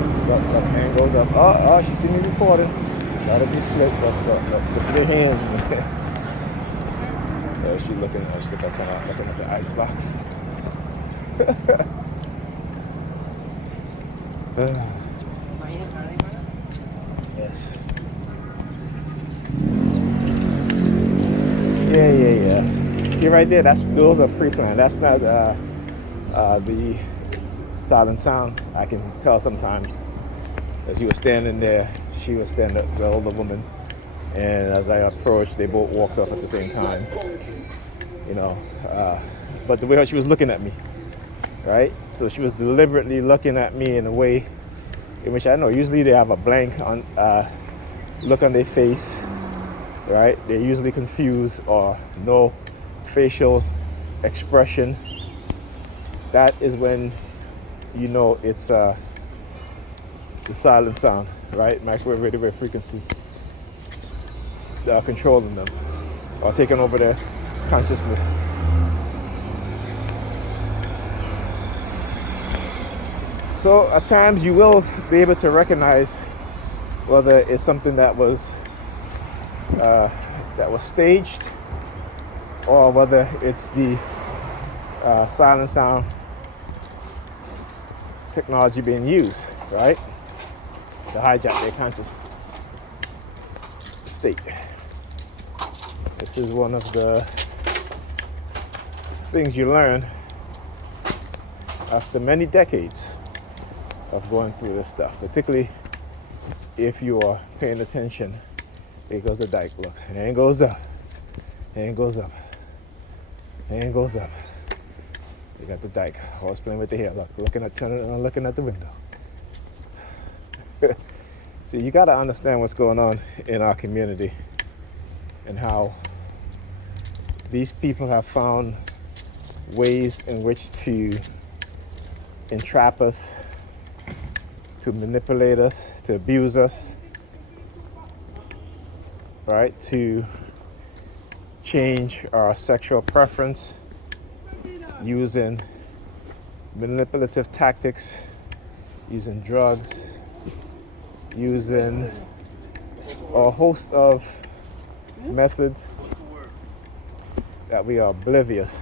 right? Look, hand goes up. Oh, she see me recording. Gotta be slick. Look at your hands. She looking. I just look at her looking at the icebox. Yes. Yeah. See right there. Those are pre-planned. That's not the silent sound. I can tell sometimes. As he was standing there, she was standing up, the older woman, and as I approached, they both walked off at the same time. But the way she was looking at me, right? So she was deliberately looking at me in a way in which I know usually they have a blank on look on their face, right? They're usually confused or no facial expression. That is when you know it's the silent sound, right? Microwave radio wave frequency controlling them or taking over their consciousness. So at times you will be able to recognize whether it's something that was staged or whether it's the silent sound technology being used, right, to hijack their conscious state. This is one of the things you learn after many decades of going through this stuff, particularly if you are paying attention. Here goes the dike. Look, hand goes up, hand goes up, hand goes up. You got the dike. Horse playing with the hair. Look, looking at the window. So you got to understand what's going on in our community and how these people have found ways in which to entrap us, to manipulate us, to abuse us, right? To change our sexual preference using manipulative tactics, using drugs, using a host of methods that we are oblivious.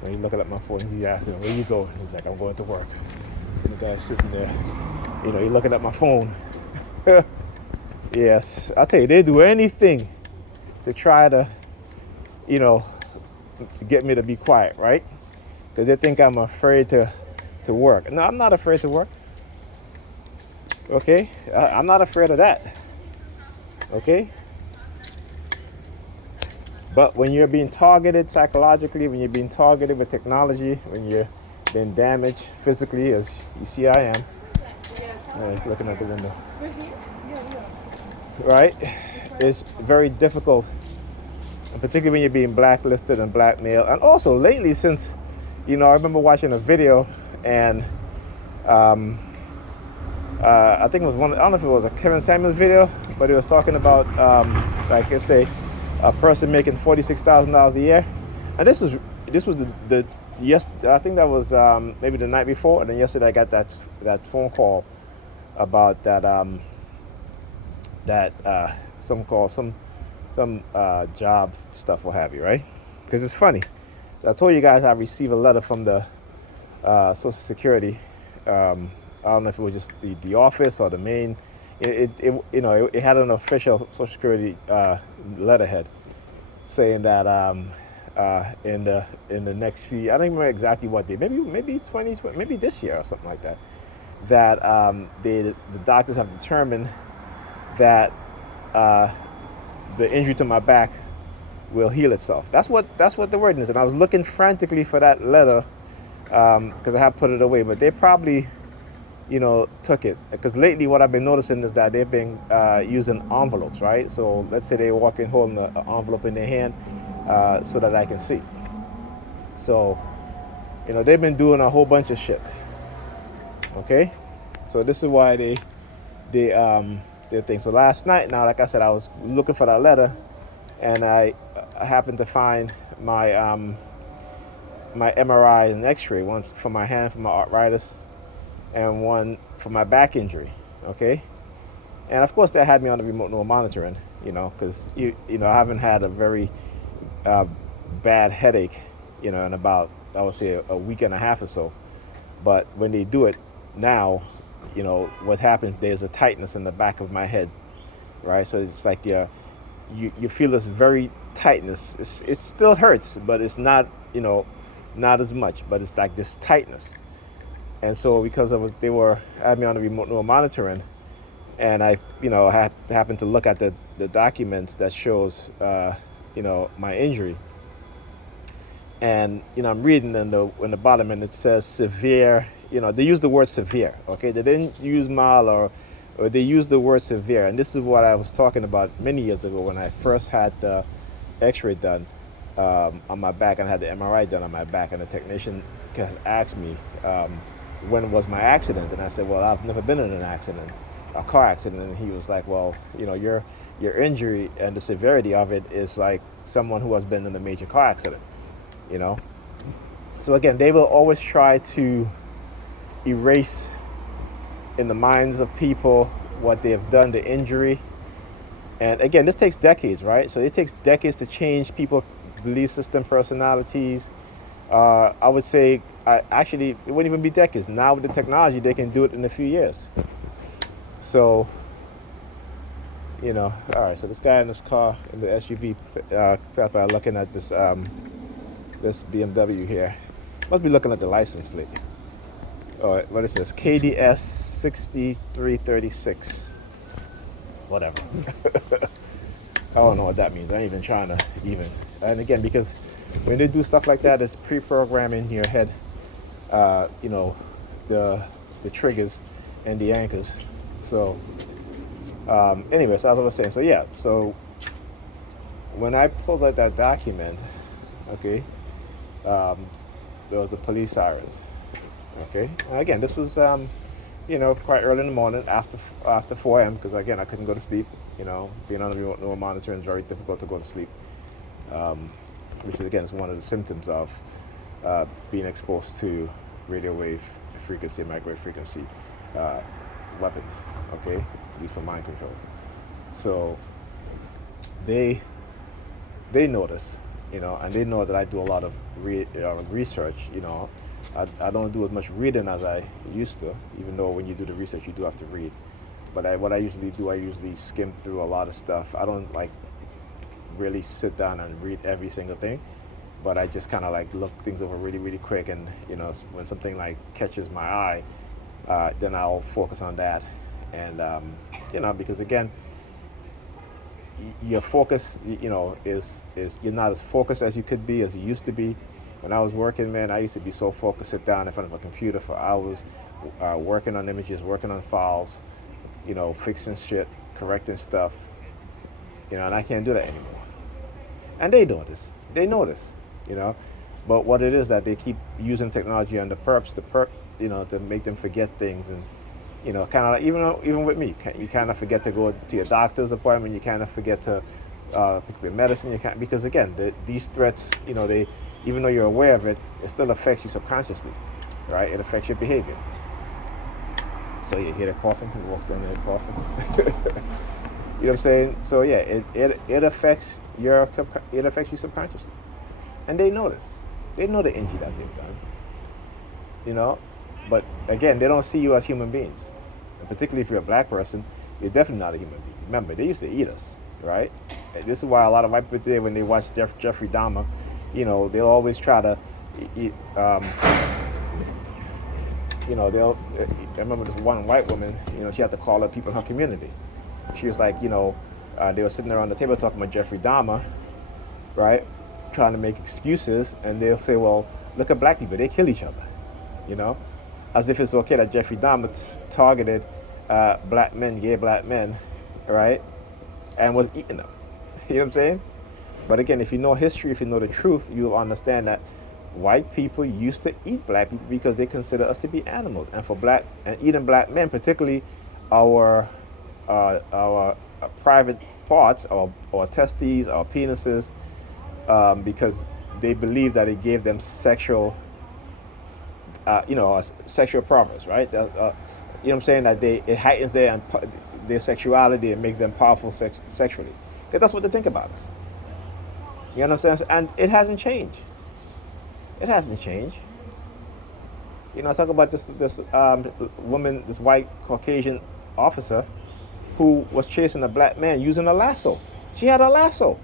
When he's looking at my phone, he's asking, where you going? He's like, I'm going to work. And the guy's sitting there, he's looking at my phone. Yes, I'll tell you, they do anything to try to, get me to be quiet, right? Because they think I'm afraid to work. No, I'm not afraid to work. Okay? I'm not afraid of that. Okay? But when you're being targeted psychologically, when you're being targeted with technology, when you're being damaged physically, as you see I am, he's looking out the window, right? It's very difficult, and particularly when you're being blacklisted and blackmailed. And also lately, since, I remember watching a video, and I think it was I don't know if it was a Kevin Samuels video, but it was talking about, like I say, a person making $46,000 a year, and this was yes, I think that was maybe the night before, and then yesterday I got that phone call about that some jobs stuff, what have you, right? Because it's funny. I told you guys I received a letter from the Social Security. I don't know if it was just the office or the main. It had an official Social Security letterhead saying that in the next few, I don't remember exactly what day, maybe 20, maybe this year or something like that, that the doctors have determined that the injury to my back will heal itself. That's what the word is. And I was looking frantically for that letter because I have put it away, but they probably took it, because lately what I've been noticing is that they've been using envelopes, right? So let's say they're holding an envelope in their hand so that I can see. So they've been doing a whole bunch of shit. Okay, so this is why they think. So last night, now, like I said, I was looking for that letter, and I happened to find my my MRI and X-ray, one for my hand for my arthritis, and one for my back injury. Okay, and of course that had me on the remote neural monitoring. Because I haven't had a very uh, bad headache, in about, I would say, a week and a half or so. But when they do it now, what happens? There's a tightness in the back of my head, right? So it's like you feel this very tightness. It still hurts, but it's not not as much. But it's like this tightness. And so because they were had me on the remote neural monitoring, and I happened to look at the documents that shows my injury, and I'm reading in the bottom, and it says severe. They use the word severe. Okay, they didn't use mild, or they used the word severe. And this is what I was talking about many years ago when I first had the X-ray done on my back, and I had the MRI done on my back, and the technician had asked me when was my accident, and I said, well, I've never been in an accident, a car accident. And he was like, well, your injury and the severity of it is like someone who has been in a major car accident. you know. So again, they will always try to erase in the minds of people what they have done, the injury. And again, this takes decades, right? So it takes decades to change people's belief system, personalities. I would say, actually, it wouldn't even be decades. Now with the technology, they can do it in a few years. So, all right. So this guy in this car, in the SUV, looking at this BMW here, must be looking at the license plate. Oh, what is this? KDS 6336. Whatever. I don't know what that means. I ain't even trying to even. And again, because when they do stuff like that, it's pre-programming in your head. The triggers and the anchors. So, anyways, as I was saying, so yeah, so when I pulled out that document, okay, there was the police sirens. Okay, and again, this was quite early in the morning, after 4 a.m. because again I couldn't go to sleep. Being on the remote neural monitoring is very difficult to go to sleep, which is again is one of the symptoms of being exposed to radio wave frequency, microwave frequency weapons. Okay, at least for mind control. So they notice, and they know that I do a lot of research. I don't do as much reading as I used to, even though when you do the research, you do have to read. But what I usually do, I usually skim through a lot of stuff. I don't like really sit down and read every single thing, but I just kind of like look things over really, really quick. And when something like catches my eye, then I'll focus on that. And because again, your focus, is you're not as focused as you could be, as you used to be. When I was working, man, I used to be so focused, sit down in front of a computer for hours, working on images, working on files, fixing shit, correcting stuff, and I can't do that anymore. And they notice. They notice, But what it is that they keep using technology on the perps, to make them forget things. And, kind of like, even with me, you kind of forget to go to your doctor's appointment. You kind of forget to pick up your medicine. You can't, because again, these threats, they, even though you're aware of it, it still affects you subconsciously, right? It affects your behavior. So you hear the coughing, he walks down there coughing. You know what I'm saying? So yeah, it affects you subconsciously, and they notice. They know the injury that they've done. But again, they don't see you as human beings, and particularly if you're a black person, you're definitely not a human being. Remember, they used to eat us, right? And this is why a lot of white people today, when they watch Jeffrey Dahmer, they'll always try to eat. I remember this one white woman, she had to call her people in her community. She was like, they were sitting around the table talking about Jeffrey Dahmer, right? Trying to make excuses, and they'll say, well, look at black people, they kill each other, as if it's okay that Jeffrey Dahmer targeted black men, gay black men, right? And was eating them. You know what I'm saying? But again, if you know history, if you know the truth, you'll understand that white people used to eat black people because they consider us to be animals. And for eating black men, particularly our private parts, our testes, our penises, because they believe that it gave them sexual sexual perverts, right? You know what I'm saying? That it heightens their sexuality and makes them powerful sexually. Because that's what they think about us. You understand? And it hasn't changed. It hasn't changed. Talk about this woman, this white Caucasian officer who was chasing a black man using a lasso. She had a lasso.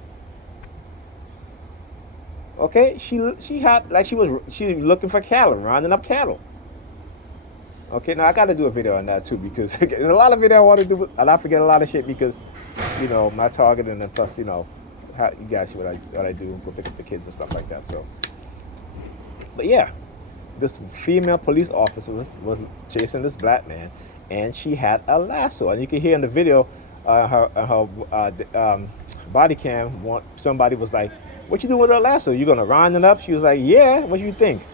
Okay, she had like she was looking for cattle, rounding up cattle. Okay, now I got to do a video on that too because there's a lot of video I want to do, and I forget a lot of shit because my target and then plus how you guys see what I do, go pick up the kids and stuff like that. So, but yeah, this female police officer was chasing this black man, and she had a lasso, and you can hear in the video her body cam. Somebody was like, "What you doing with a lasso? You gonna round it up?" She was like, "Yeah." What you think?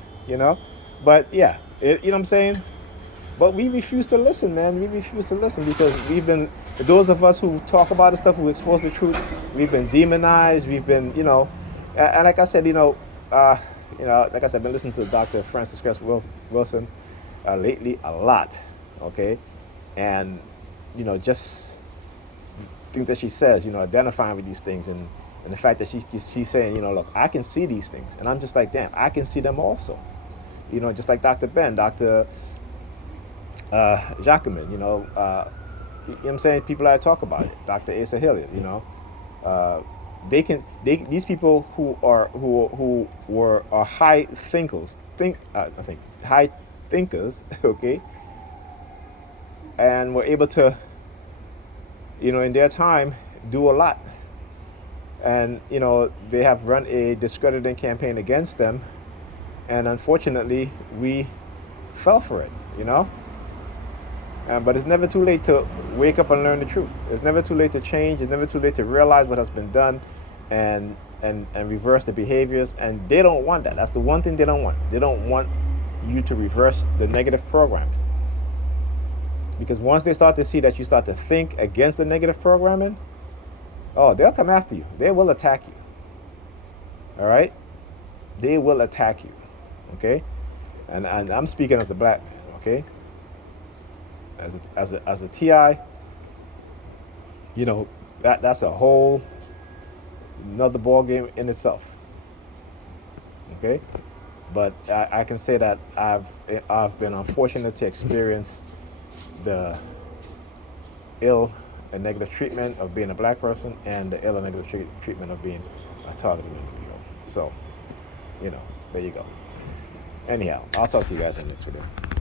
But yeah, you know what I'm saying. But we refuse to listen, man. We refuse to listen because those of us who talk about this stuff, who expose the truth, we've been demonized. We've been, and like I said, like I said, I've been listening to Dr. Frances Cress Wilson lately a lot, okay, and just things that she says, identifying with these things, and the fact that she's saying, look, I can see these things, and I'm just like, damn, I can see them also, just like Dr. Ben, Dr. Jacquemin, you know what I'm saying? People that talk about it, Dr. Asa Hilliard, these people who are high thinkers, high thinkers, okay, and were able to, in their time, do a lot, and they have run a discrediting campaign against them, and unfortunately, we fell for it, But it's never too late to wake up and learn the truth. It's never too late to change. It's never too late to realize what has been done and reverse the behaviors. And they don't want that. That's the one thing they don't want. They don't want you to reverse the negative programming. Because once they start to see that you start to think against the negative programming, oh, they'll come after you. They will attack you. All right? They will attack you. Okay? And I'm speaking as a black man, okay? As a TI, that's a whole another ball game in itself. Okay, but I can say that I've been unfortunate to experience the ill and negative treatment of being a black person, and the ill and negative treatment of being a targeted individual. So, there you go. Anyhow, I'll talk to you guys in the next video.